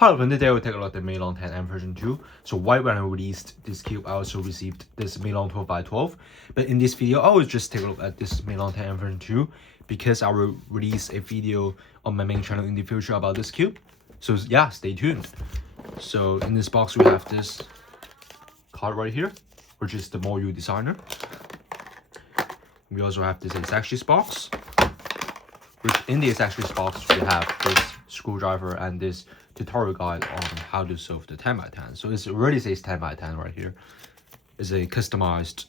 Hello, and today we'll take a look at the MeiLong 10M version 2. So right when I released this cube, I also received this MeiLong 12x12. But in this video, I will just take a look at this MeiLong 10M version 2 because I will release a video on my main channel in the future about this cube. So yeah, stay tuned. So in this box, we have this card right here, which is the MoYu designer. We also have this accessories box, which in the accessories box, we have this screwdriver and this tutorial guide on how to solve the 10x10. So it already says 10x10 right here. It's a customized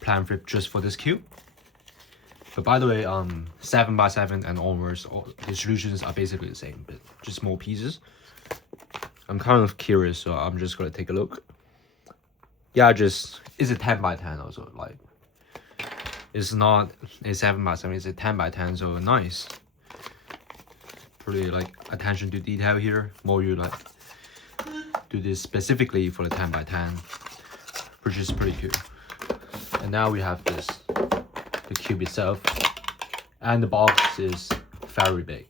plan flip just for this cube. But by the way, 7x7 and onwards, all the solutions are basically the same, but just more pieces. I'm kind of curious, so I'm just gonna take a look. Yeah, it's a 10x10 also, like it's not a 7x7, it's a 10x10, so nice. Pretty like attention to detail here. MoYu like do this specifically for the 10x10, which is pretty cool. And now we have this, the cube itself, and the box is very big.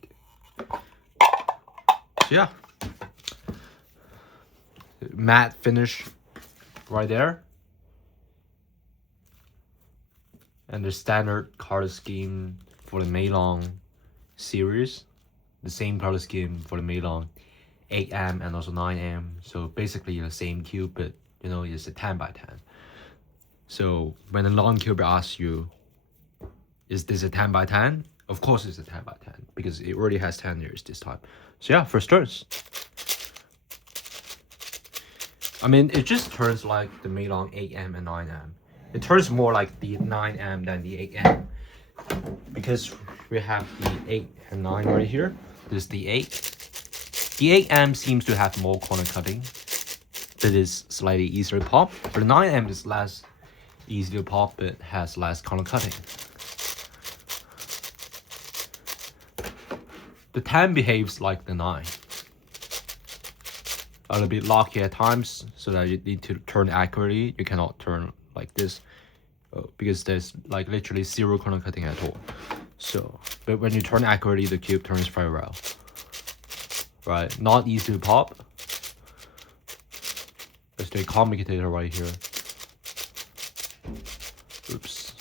So yeah, matte finish right there, and the standard color scheme for the MeiLong series. The same color scheme for the MeiLong 8M and also 9M. So basically the same cube, but you know, it's a 10x10. So when the non-cuber asks you, is this a 10x10? Of course it's a 10x10 because it already has 10 years this time. So yeah, first turns. I mean, it just turns like the MeiLong 8M and 9M. It turns more like the 9M than the 8M because we have the 8 and 9 right here. This is the 8. The 8M seems to have more corner cutting. It is slightly easier to pop. But the 9M is less easy to pop, but has less corner cutting. The 10 behaves like the 9. A little bit locky at times, so that you need to turn accurately. You cannot turn like this because there's like literally zero corner cutting at all. So, but when you turn accurately, the cube turns very well. Right, not easy to pop. Let's do a commutator right here. Oops.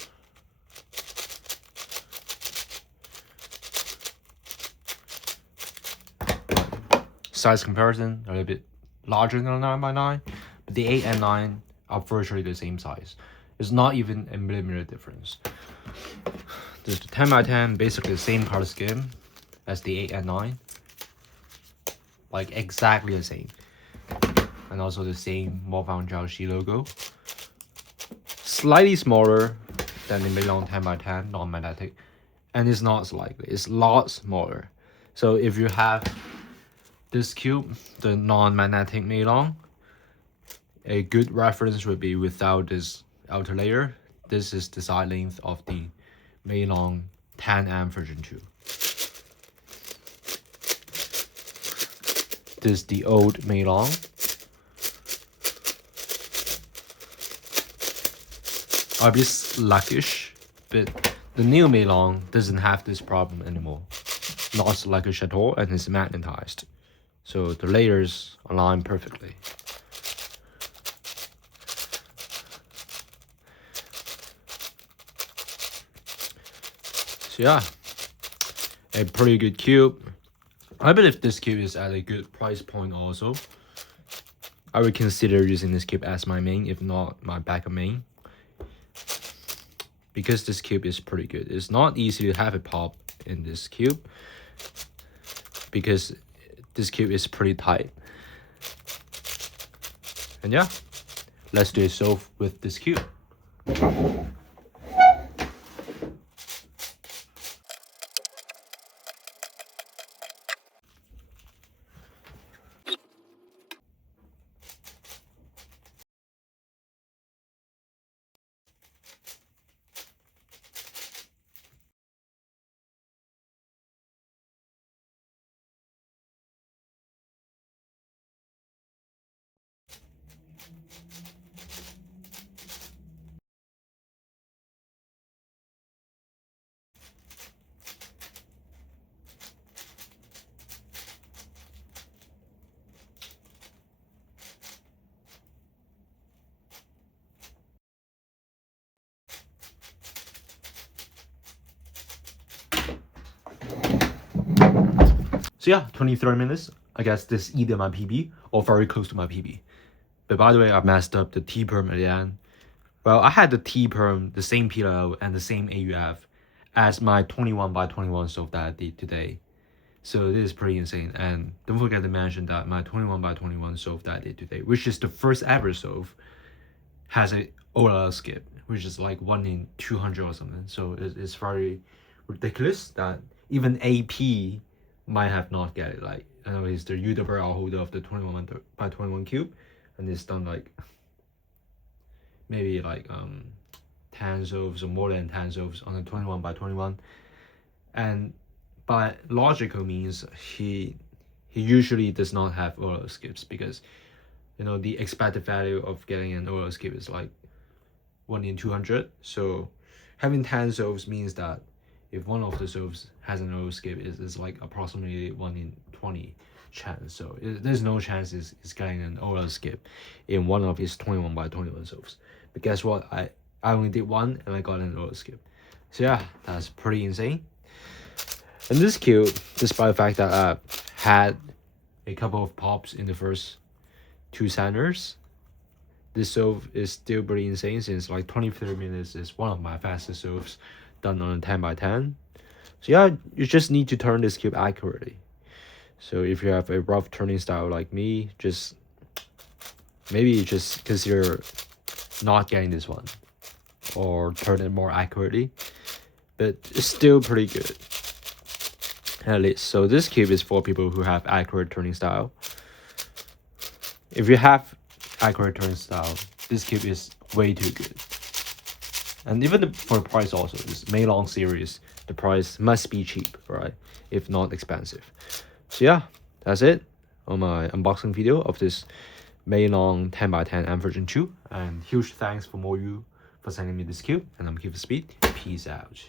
Size comparison, a little bit larger than a 9x9, but the 8 and 9 are virtually the same size. It's not even a millimeter difference. There's the 10x10, basically the same color scheme as the 8 and 9. Like exactly the same. And also the same MoFang Jiaoxi logo. Slightly smaller than the MeiLong 10x10 non-magnetic. And it's not slightly, it's a lot smaller. So if you have this cube, the non-magnetic MeiLong, a good reference would be without this outer layer. This is the side length of the MeiLong 10M version 2. This is the old MeiLong. A bit sluggish, but the new MeiLong doesn't have this problem anymore. Not sluggish at all, and it's magnetized. So the layers align perfectly. So yeah, a pretty good cube. I believe this cube is at a good price point also. I would consider using this cube as my main, if not my backup main. Because this cube is pretty good. It's not easy to have a pop in this cube. Because this cube is pretty tight. And yeah, let's do a solve with this cube. So yeah, 23 minutes. I guess this is either my PB or very close to my PB. But by the way, I messed up the T perm at the end. Well, I had the T perm, the same PLO and the same AUF as my 21x21 stove that I did today. So this is pretty insane. And don't forget to mention that my 21x21 stove that I did today, which is the first ever stove, has a OLED skip, which is like 1 in 200 or something. So it's very ridiculous that even AP might have not get it. Like, I know he's the YouTuber or holder of the 21x21 cube, and it's done like maybe like 10 stoves or more than 10 stoves on the 21x21, and by logical means he usually does not have OLED skips, because you know the expected value of getting an OLED skip is like 1 in 200. So having 10 stoves means that if one of the stoves has an OLED skip, is like approximately 1 in 20 chance. So there's no chance it's getting an OLED skip in one of his 21x21 stoves. But guess what? I only did one and I got an OLED skip. So yeah, that's pretty insane. And this cube, despite the fact that I had a couple of pops in the first 2 centers, this stove is still pretty insane, since like 23 minutes is one of my fastest stoves done on a 10x10. So yeah, you just need to turn this cube accurately. So if you have a rough turning style like me, just maybe just consider not getting this one or turn it more accurately, but it's still pretty good at least. So this cube is for people who have accurate turning style. If you have accurate turning style, this cube is way too good. And even for the price also, this MeiLong series, the price must be cheap, right? If not expensive. So yeah, that's it on my unboxing video of this MeiLong 10x10M version 2. And huge thanks for MoYu for sending me this cube, and I'm keeping speed. Peace out.